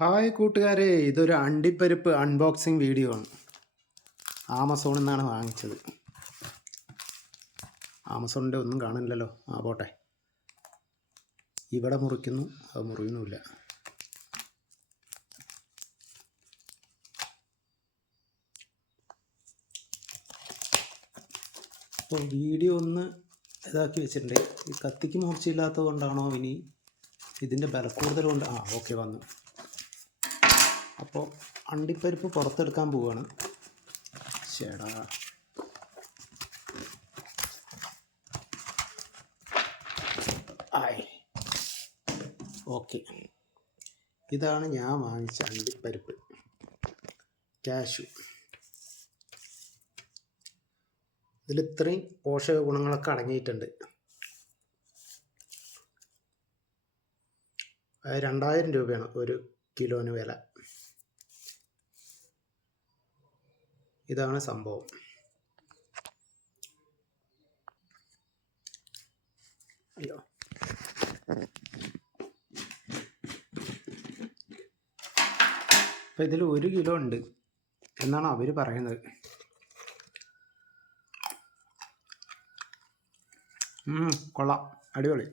Hi കൂട്ടുകാരെ, ഇതൊരു അണ്ടിപ്പരിപ്പ് അൺബോക്സിങ് വീഡിയോ ആണ്. ആമസോണിൽ നിന്നാണ് വാങ്ങിച്ചത്. ആമസോണിൻ്റെ ഒന്നും കാണില്ലല്ലോ. പോട്ടെ. ഇവിടെ മുറിക്കുന്നു, അത് മുറിയുന്നുമില്ല. അപ്പോൾ വീഡിയോ ഒന്ന് ഇതാക്കി വെച്ചിട്ടുണ്ട്. ഈ കത്തിക്ക് മൂർച്ചയില്ലാത്തത് കൊണ്ടാണോ ഇനി ഇതിൻ്റെ ബല കൂടുതൽ കൊണ്ട് ഓക്കെ വന്നു. അപ്പോൾ അണ്ടിപ്പരിപ്പ് പുറത്തെടുക്കാൻ പോവുകയാണ്. ചേടാ, ഓക്കെ. ഇതാണ് ഞാൻ വാങ്ങിച്ച അണ്ടിപ്പരിപ്പ്, കാഷ്യൂ. ഇതിൽ ഇത്രയും പോഷക ഗുണങ്ങളൊക്കെ അടങ്ങിയിട്ടുണ്ട്. 2000 രൂപയാണ് ഒരു കിലോന് വില. ഇതാണ് സംഭവം. അയ്യോ, അപ്പം ഇതിൽ 1 കിലോ ഉണ്ട് എന്നാണ് അവർ പറയുന്നത്. കൊള്ളാം, അടിപൊളി.